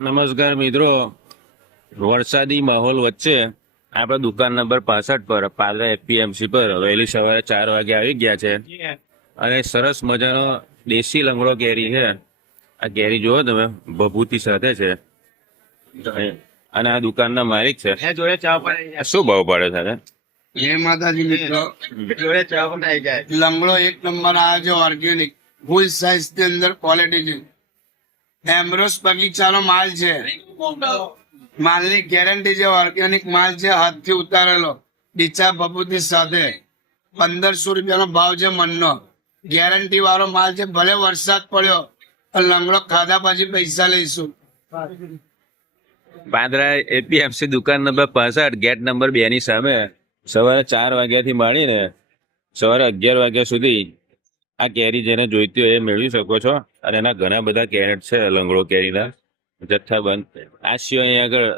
નમસ્કાર મિત્રો, વરસાદી માહોલ વચ્ચે આપણે દુકાન નંબર 65 પર પાદરા એપીએમસી પર વહેલી સવારે 4 વાગે આવી ગયા છે અને સરસ મજાનો દેશી લંગડો કેરી છે. આ કેરી જુઓ તમે, ભભૂતિ સાથે છે અને આ દુકાનના માલિક છે. શું ભાવ પડે છે? જય માતાજી મિત્રો, લંગડો એક નંબર આવ્યો છે. ઓર્ગેનિક ફૂલ સાઇઝ ની અંદર ક્વોલિટી છે. એમરોસ બગીચાનો માલ છે. માલની ગેરંટી છે. ઓર્ગેનિક માલ છે, હાથથી ઉતારેલો, ડીચા ભભૂતિ સાથે. 1500 રૂપિયાનો ભાવ છે મનનો. ગેરંટી વાળો માલ છે. ભલે વરસાદ પડ્યો પણ લંગડો ખાધા પછી પૈસા લઈશું. પાદરા એપીએમસી દુકાન નંબર 65 ગેટ નંબર 2 ની સામે સવારે 4 વાગ્યાથી માંડીને સવારે 11 વાગ્યા સુધી આ કેરી જેને જોઈતી હોય એ મેળવી શકો છો. અને એના ઘણા બધા કેરેટ છે લંગડો કેરીના જથ્થાબંધ. આ સિવાય અહીંયા આગળ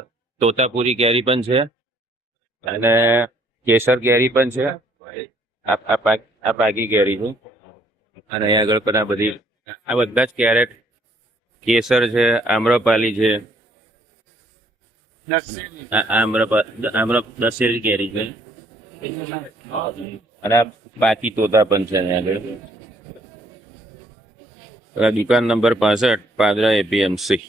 તોતાપુરી કેરી પણ છે અને કેસર કેરી પણ છે. આ પાકી કેરી છે અને અહીંયા આગળ પણ આ બધા જ કેરેટ કેસર છે, આમ્રપાલી છે, દશેરી કેરી છે અને આ પાકી તોતા પણ છે અહીંયા આગળ. દુકાન નંબર 65 પાદરા એપીએમસી.